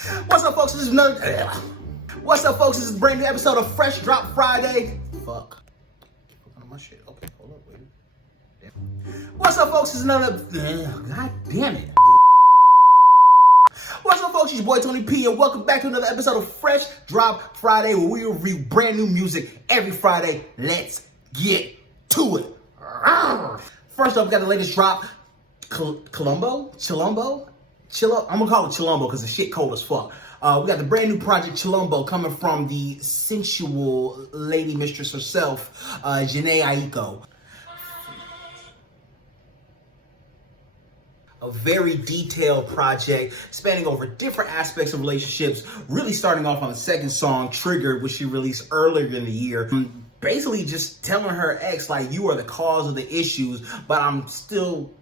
What's up, folks? This is another. What's up, folks? This is a brand new episode of Fresh Drop Friday. Fuck. On my shit. Okay, hold up, wait. Damn. What's up, folks? This is another. God damn it. What's up, folks? It's your boy Tony P, and welcome back to another episode of Fresh Drop Friday, where we review brand new music every Friday. Let's get to it. First up, we got the latest drop, Chilombo. I'm gonna call it Chilombo because the shit cold as fuck. We got the brand new project Chilombo coming from the sensual lady mistress herself, Jhené Aiko. A very detailed project spanning over different aspects of relationships, really starting off on the second song, Triggered, which she released earlier in the year. Basically just telling her ex, like, you are the cause of the issues, but I'm still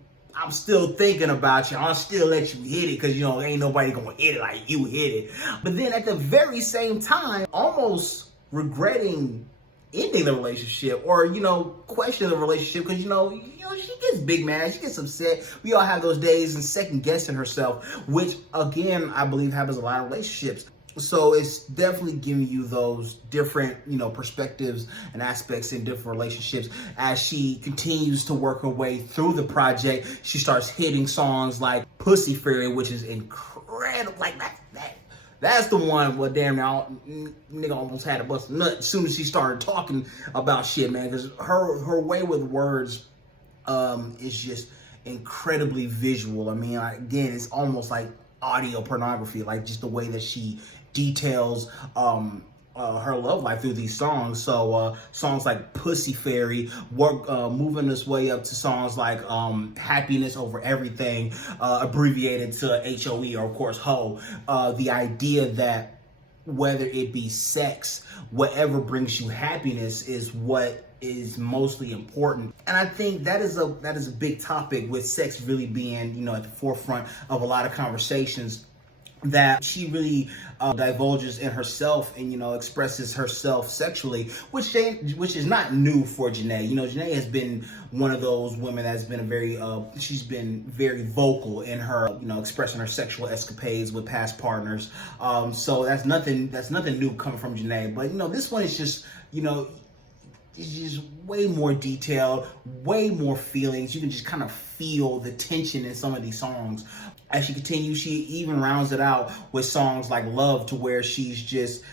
thinking about you. I'll still let you hit it because, you know, ain't nobody gonna hit it like you hit it. But then at the very same time, almost regretting ending the relationship or, you know, questioning the relationship because, you know, she gets big mad, she gets upset. We all have those days and second guessing herself, which again, I believe happens in a lot of relationships. So it's definitely giving you those different, you know, perspectives and aspects in different relationships. As she continues to work her way through the project, she starts hitting songs like Pussy Fairy, which is incredible. Like that's the one where damn now nigga almost had to bust a nut as soon as she started talking about shit, man. Because her way with words is just incredibly visual. I mean, again, it's almost like audio pornography, like just the way that she details her love life through these songs. So songs like Pussy Fairy, moving this way up to songs like Happiness Over Everything, abbreviated to H.E.R, or of course Ho. The idea that whether it be sex, whatever brings you happiness is what is mostly important. And I think that is a big topic, with sex really being, you know, at the forefront of a lot of conversations, that she really divulges in herself and, you know, expresses herself sexually, which is not new for Jhené. You know, Jhené has been one of those women that's been she's been very vocal in her, you know, expressing her sexual escapades with past partners. So that's nothing new coming from Jhené. But, you know, this one is just, you know, it's just way more detailed, way more feelings. You can just kind of feel the tension in some of these songs. As she continues, she even rounds it out with songs like Love, to where she's just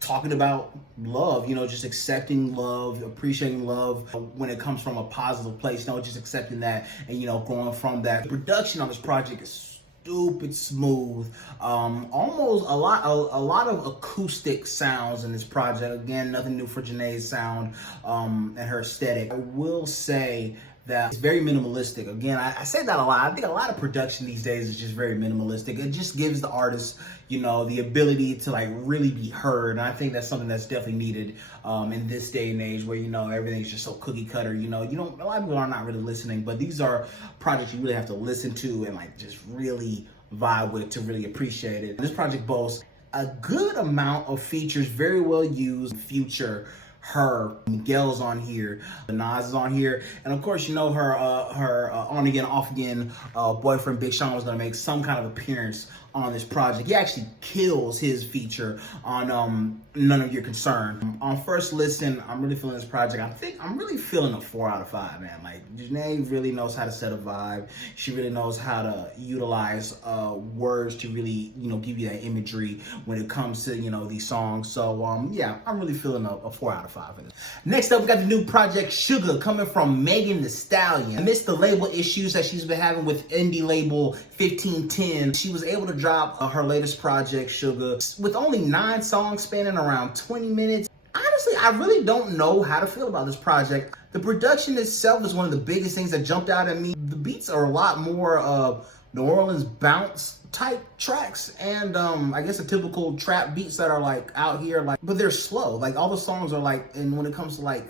talking about love, you know, just accepting love, appreciating love when it comes from a positive place, you know, just accepting that and, you know, going from that. The production on this project is stupid smooth. Almost a lot of acoustic sounds in this project. Again, nothing new for Jhené's sound and her aesthetic. I will say that it's very minimalistic. Again, I say that a lot. I think a lot of production these days is just very minimalistic. It just gives the artist, you know, the ability to like really be heard. And I think that's something that's definitely needed in this day and age, where, you know, everything's just so cookie cutter. You know, a lot of people are not really listening, but these are projects you really have to listen to and like just really vibe with to really appreciate it. This project boasts a good amount of features, very well used. Future, H.E.R, Miguel's on here, Nas is on here, and of course, you know, her on again, off again boyfriend Big Sean was gonna make some kind of appearance on this project. He actually kills his feature on None of Your Concern. On first listen, I'm really feeling this project. I'm really feeling a 4 out of 5, man. Like, Jhené really knows how to set a vibe. She really knows how to utilize words to really, you know, give you that imagery when it comes to, you know, these songs. So yeah, I'm really feeling a 4 out of 5 in this. Next up, we got the new project Sugar, coming from Megan Thee Stallion. Amidst the label issues that she's been having with indie label 1510, she was able to drop her latest project, Sugar, with only 9 songs spanning around 20 minutes. Honestly, I really don't know how to feel about this project. The production itself is one of the biggest things that jumped out at me. The beats are a lot more New Orleans bounce type tracks, and I guess the typical trap beats that are like out here, like, but they're slow. Like, all the songs are like, and when it comes to like,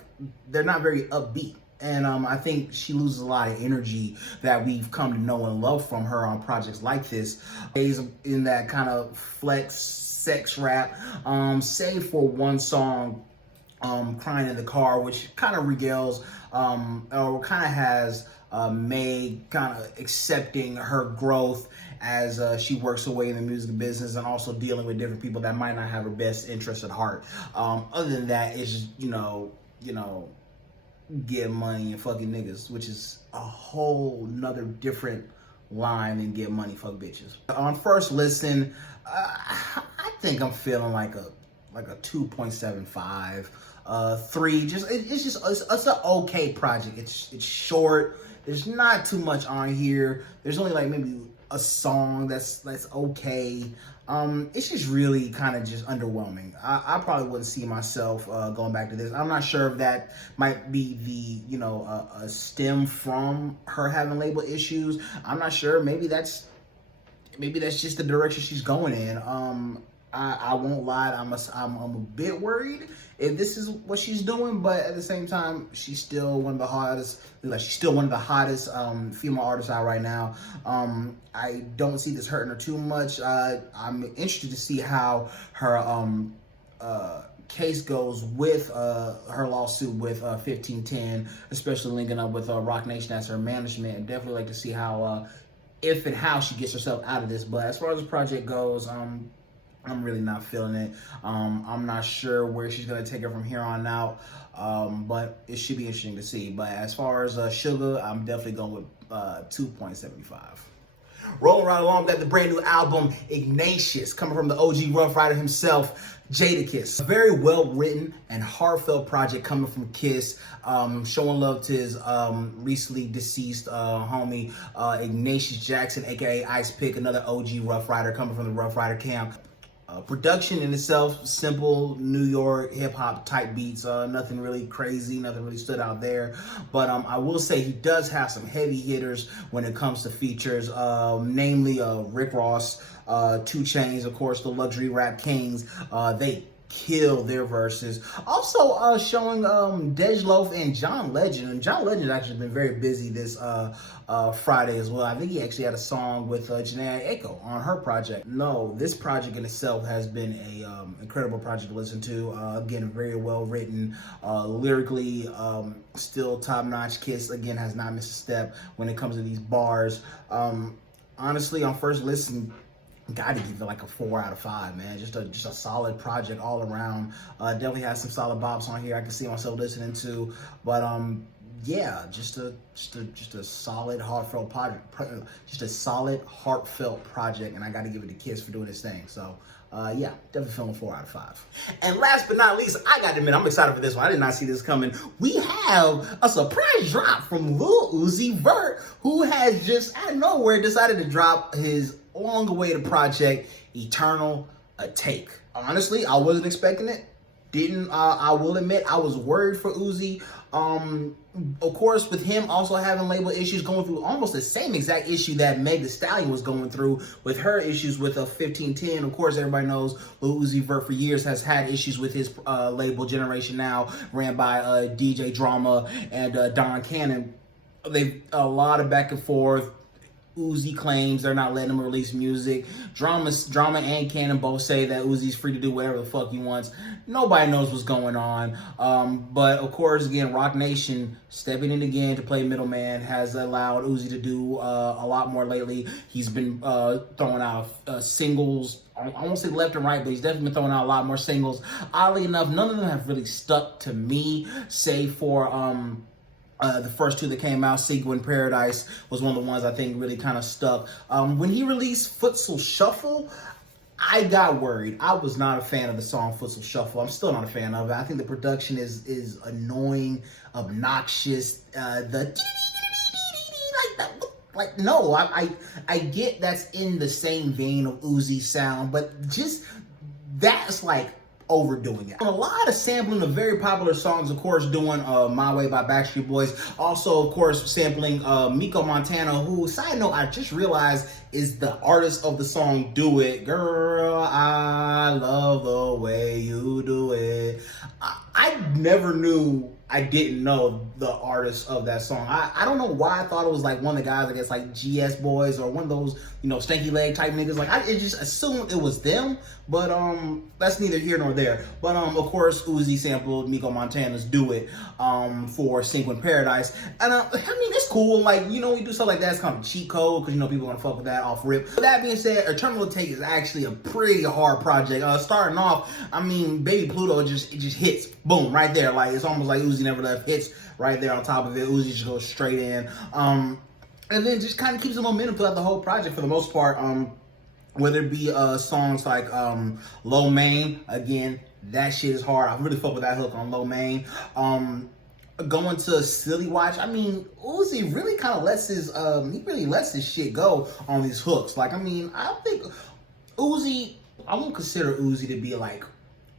they're not very upbeat. And I think she loses a lot of energy that we've come to know and love from her on projects like this. In that kind of flex sex rap, save for one song, Crying in the Car, which kind of regales or kind of has May kind of accepting her growth as she works her way in the music business, and also dealing with different people that might not have her best interest at heart. Other than that, it's just, you know, get money and fucking niggas, which is a whole nother different line than get money, fuck bitches. On first listen, I think I'm feeling like a 2.75, 3. It's an okay project. It's short. There's not too much on here. There's only like maybe a song that's okay. It's just really kind of just underwhelming. I probably wouldn't see myself going back to this. I'm not sure if that might be the, a stem from her having label issues. I'm not sure. Maybe that's just the direction she's going in. I won't lie, I'm a bit worried if this is what she's doing, but at the same time, she's still one of the hottest. She's still one of the hottest female artists out right now. I don't see this hurting her too much. I'm interested to see how her case goes with her lawsuit with 1510, especially linking up with Roc Nation as her management. And definitely like to see how, if and how she gets herself out of this. But as far as the project goes, I'm really not feeling it. I'm not sure where she's gonna take it from here on out, but it should be interesting to see. But as far as Sugar, I'm definitely going with 2.75. Rolling right along, we got the brand new album Ignatius, coming from the OG Rough Rider himself, Jadakiss. A very well written and heartfelt project coming from Kiss, showing love to his recently deceased homie Ignatius Jackson, aka Ice Pick, another OG Rough Rider coming from the Rough Rider camp. Production in itself, simple New York hip hop type beats, nothing really crazy, nothing really stood out there. But I will say he does have some heavy hitters when it comes to features, namely Rick Ross, 2 Chainz, of course, the luxury rap kings. They kill their verses. Also showing Dej Loaf and John Legend. And John Legend actually been very busy this Friday as well. I think he actually had a song with Jhené Aiko on her project. No, this project in itself has been a incredible project to listen to. Again, very well written, lyrically still top notch. Kiss again has not missed a step when it comes to these bars. Honestly, on first listen, gotta give it like a 4 out of 5, man. Just a solid project all around. Definitely has some solid bops on here I can see myself listening to. But yeah, just a solid heartfelt project. Just a solid heartfelt project, and I gotta give it to Kiss for doing this thing. So yeah, definitely feeling 4 out of 5. And last but not least, I gotta admit, I'm excited for this one. I did not see this coming. We have a surprise drop from Lil Uzi Vert, who has just out of nowhere decided to drop his long-awaited project, Eternal, a Take. Honestly, I wasn't expecting it. I will admit, I was worried for Uzi. Of course, with him also having label issues, going through almost the same exact issue that Thee Stallion was going through with her issues with 1510. Of course, everybody knows Lil Uzi Vert for years has had issues with his label Generation Now, ran by DJ Drama and Don Cannon. They've a lot of back and forth. Uzi claims they're not letting him release music. Drama and Cannon both say that Uzi's free to do whatever the fuck he wants. Nobody knows what's going on. But of course, again, Roc Nation stepping in again to play middleman has allowed Uzi to do a lot more lately. He's been throwing out singles. I won't say left and right, but he's definitely been throwing out a lot more singles. Oddly enough, none of them have really stuck to me, save for the first 2 that came out, Sequin Paradise, was one of the ones I think really kind of stuck. When he released Futsal Shuffle, I got worried. I was not a fan of the song Futsal Shuffle. I'm still not a fan of it. I think the production is annoying, obnoxious. Like no, I get that's in the same vein of Uzi sound, but just that's like overdoing it. A lot of sampling of very popular songs, of course, doing My Way by Backstreet Boys. Also, of course, sampling Miko Montana, who, side note, I just realized is the artist of the song Do It. Girl, I love the way you do it. I never knew I didn't know the artist of that song. I don't know why I thought it was like one of the guys, I guess like GS Boys or one of those, you know, stanky leg type niggas. Like I just assumed it was them, but that's neither here nor there. But of course Uzi sampled Miko Montana's Do It for Sequin Paradise. And I mean, it's cool. Like, you know, we do stuff like that. It's kind of a cheat code because, you know, people are gonna fuck with that off rip. With that being said, Eternal Take is actually a pretty hard project. Starting off, I mean, Baby Pluto just hits, boom, right there. Like it's almost like Uzi never left hits right there on top of it. Uzi just goes straight in. And then just kind of keeps the momentum throughout the whole project for the most part. Whether it be songs like Low Main, again, that shit is hard. I really fuck with that hook on Low Main. Going to Silly Watch, I mean, Uzi really kind of lets his he really lets his shit go on these hooks. Like, I mean, I think Uzi, I won't consider Uzi to be like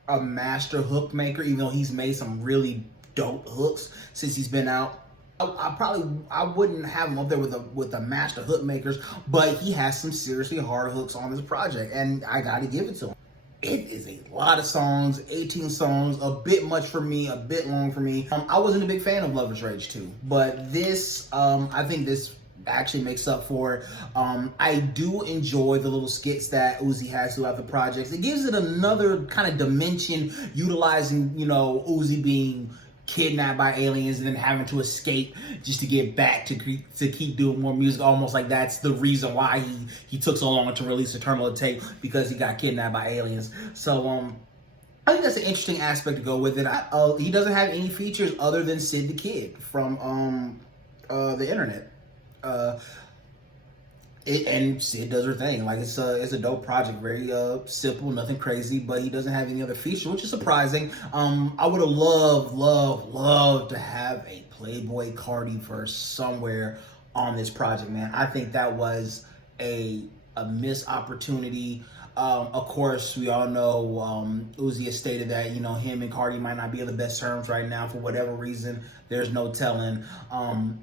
a master hook maker, even though he's made some really dope hooks since he's been out. I wouldn't have him up there with the master hook makers, but he has some seriously hard hooks on this project, and I gotta give it to him. It is a lot of songs, 18 songs, a bit much for me, a bit long for me. I wasn't a big fan of Lover's Rage 2, but this, I think this actually makes up for it. I do enjoy the little skits that Uzi has throughout the projects. It gives it another kind of dimension, utilizing, you know, Uzi being kidnapped by aliens and then having to escape just to get back to keep doing more music. Almost like that's the reason why he took so long to release Eternal Tape, because he got kidnapped by aliens. So I think that's an interesting aspect to go with it. He doesn't have any features other than Sid the Kid from the internet. And Sid does her thing. Like it's a dope project, very simple, nothing crazy, but he doesn't have any other features, which is surprising. I would have loved to have a Playboy Cardi verse somewhere on this project, man. I think that was a missed opportunity. Of course, we all know Uzi has stated that, you know, him and Cardi might not be on the best terms right now for whatever reason. There's no telling.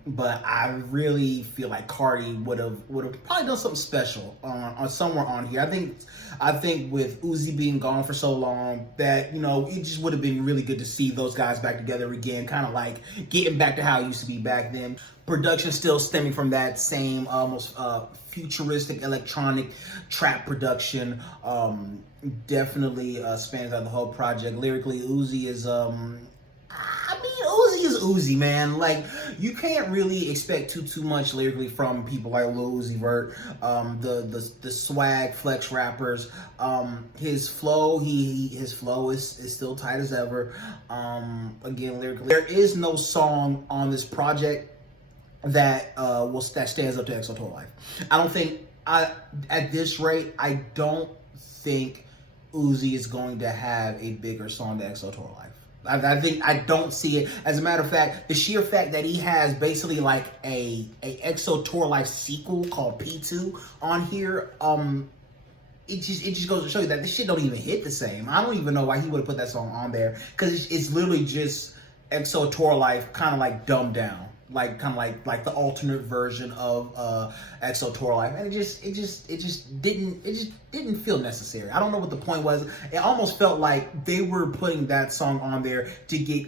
But I really feel like Cardi would have probably done something special on somewhere on here. I think with Uzi being gone for so long, that, you know, it just would have been really good to see those guys back together again, kind of like getting back to how it used to be back then. Production still stemming from that same almost futuristic electronic trap production. Definitely spans out the whole project. Lyrically, Uzi is Uzi is Uzi, man. Like, you can't really expect too much lyrically from people like Lil Uzi Vert, the swag flex rappers. His flow, his flow is still tight as ever. Again, lyrically, there is no song on this project that that stands up to XO Tour Life. I don't think at this rate, I don't think Uzi is going to have a bigger song than XO Tour Life. I don't see it. As a matter of fact, the sheer fact that he has basically like a XO Tour Life sequel called P2 on here, it just goes to show you that this shit don't even hit the same. I don't even know why he would have put that song on there, because it's literally just XO Tour Life kind of like dumbed down. Like kind of like the alternate version of XO Tour Life, and it just didn't feel necessary. I don't know what the point was. It almost felt like they were putting that song on there to get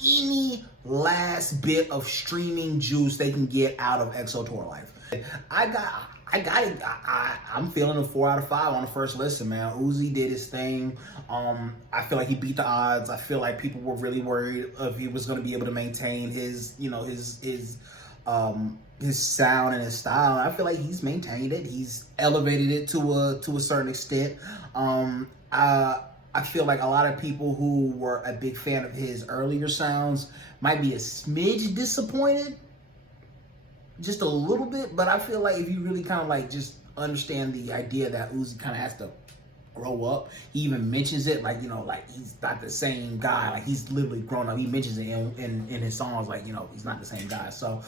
any last bit of streaming juice they can get out of XO Tour Life. I'm feeling a 4 out of 5 on the first listen, man. Uzi did his thing. I feel like he beat the odds. I feel like people were really worried if he was going to be able to maintain his, you know, his sound and his style. I feel like he's maintained it. He's elevated it to a certain extent. I feel like a lot of people who were a big fan of his earlier sounds might be a smidge disappointed. Just a little bit, but I feel like if you really kind of like just understand the idea that Uzi kind of has to grow up. He even mentions it, like, you know, like he's not the same guy. Like he's literally grown up. He mentions it in his songs, like, you know, he's not the same guy. So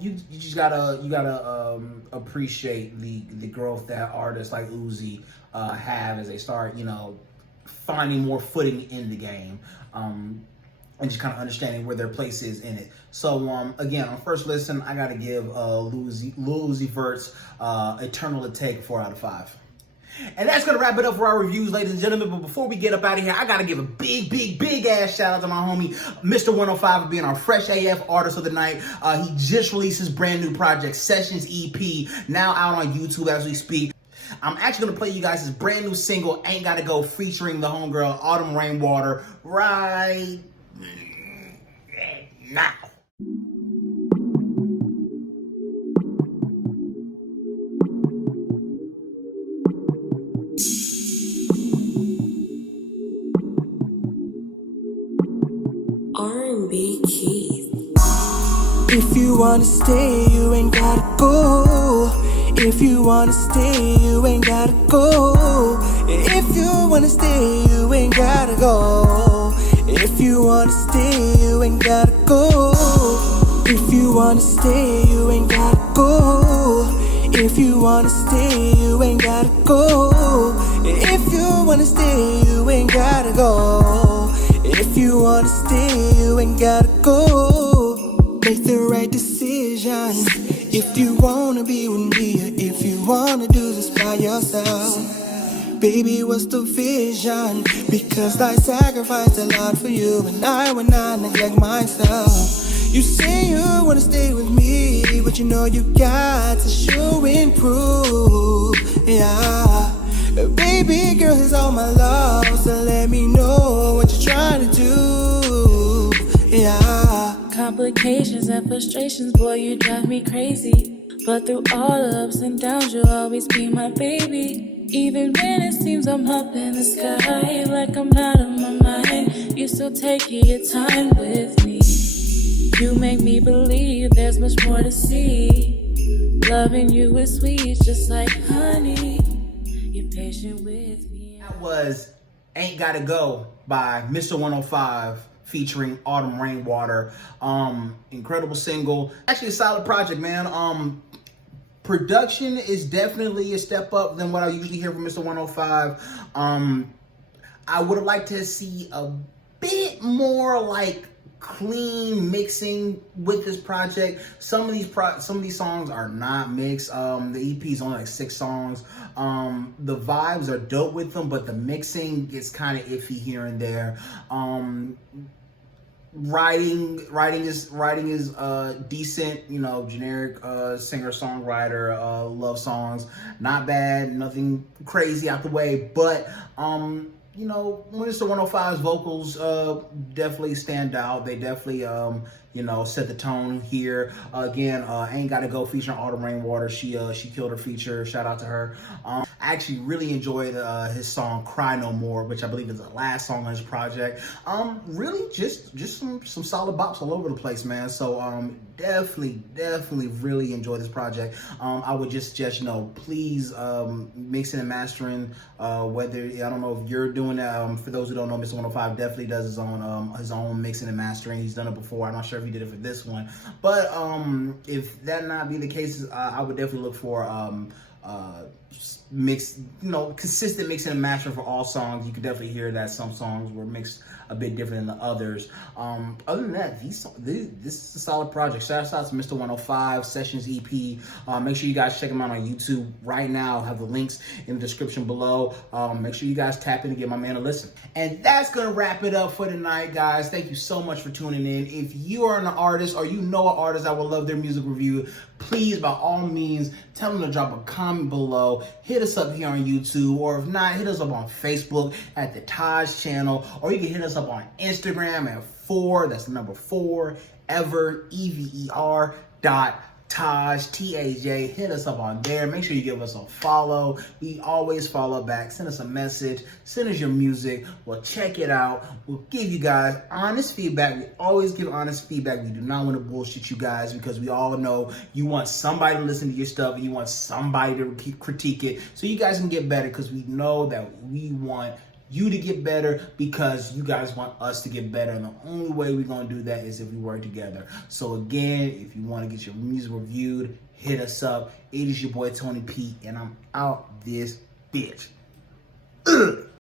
you just gotta appreciate the growth that artists like Uzi have as they start, you know, finding more footing in the game. And just kind of understanding where their place is in it. So again, on first listen, I gotta give Lil Uzi Vert's Eternal Take 4 out of 5. And that's going to wrap it up for our reviews, ladies and gentlemen. But before we get up out of here, I got to give a big ass shout out to my homie, Mr. 105, for being our fresh AF artist of the night. He just released his brand new project, Sessions EP, now out on YouTube as we speak. I'm actually going to play you guys his brand new single, Ain't Gotta Go, featuring the homegirl, Autumn Rainwater, right now. R&B Keith. If you wanna stay, you ain't gotta go. If you wanna stay, you ain't gotta go. If you wanna stay, you ain't gotta go. If you wanna stay, you ain't gotta go. If you wanna stay, you ain't gotta go. If you wanna stay, you ain't gotta go. If you wanna stay, you ain't gotta go. If you wanna stay, you ain't gotta go. Make the right decision. If you wanna be with me, or if you wanna do this by yourself. Baby, what's the vision? Because I sacrificed a lot for you, and I would not neglect myself. You say you wanna stay with me, but you know you got to show and prove. Yeah. Baby girl, here's all my love, so let me know what you're trying to do. Yeah. Complications and frustrations, boy, you drive me crazy. But through all the ups and downs, you'll always be my baby. Even when it seems I'm up in the sky, like I'm out of my mind, you still take your time with me. You make me believe there's much more to see. Loving you is sweet, just like honey. You're patient with me. That was Ain't Gotta Go by Mr. 105 featuring Autumn Rainwater. Incredible single. Actually a solid project, man. Production is definitely a step up than what I usually hear from Mr. 105. I would have liked to see a bit more like clean mixing with this project. Some of these songs are not mixed. The EP is only like 6 songs. The vibes are dope with them, but the mixing is kind of iffy here and there. Writing is decent, you know, generic singer-songwriter, love songs, not bad, nothing crazy out the way, but you know, Mr. 105's vocals definitely stand out. They definitely you know, set the tone here. Again, Ain't Gotta Go featuring Autumn Rainwater. She killed her feature. Shout out to her. I actually really enjoyed his song Cry No More, which I believe is the last song on his project. Really just some solid bops all over the place, man. So definitely really enjoy this project. I would just suggest, you know, please mixing and mastering, whether, I don't know if you're doing that. For those who don't know, Mr. 105 definitely does his own mixing and mastering. He's done it before. I'm not sure if he did it for this one, but if that not be the case, I would definitely look for mix, you know, consistent mixing and mastering for all songs. You could definitely hear that some songs were mixed a bit different than the others. Other than that, this is a solid project. Shout out to Mr. 105 Sessions EP. Make sure you guys check him out on YouTube right now. I'll have the links in the description below. Make sure you guys tap in and give my man a listen. And that's gonna wrap it up for tonight, guys. Thank you so much for tuning in. If you are an artist or you know an artist that would love their music review, please, by all means, tell them to drop a comment below. Hit us up here on YouTube, or if not, hit us up on Facebook at the TAJ Channel, or you can hit us up on Instagram at 4, that's the number 4, ever, EVER .TAJ, TAJ. Hit us up on there. Make sure you give us a follow. We always follow back. Send us a message. Send us your music. We'll check it out. We'll give you guys honest feedback. We always give honest feedback. We do not want to bullshit you guys, because we all know you want somebody to listen to your stuff, and you want somebody to critique it so you guys can get better, because we know that we want you to get better because you guys want us to get better, and the only way we're going to do that is if we work together. So again, if you want to get your music reviewed, hit us up. It is your boy Tony P, and I'm out this bitch. Ugh.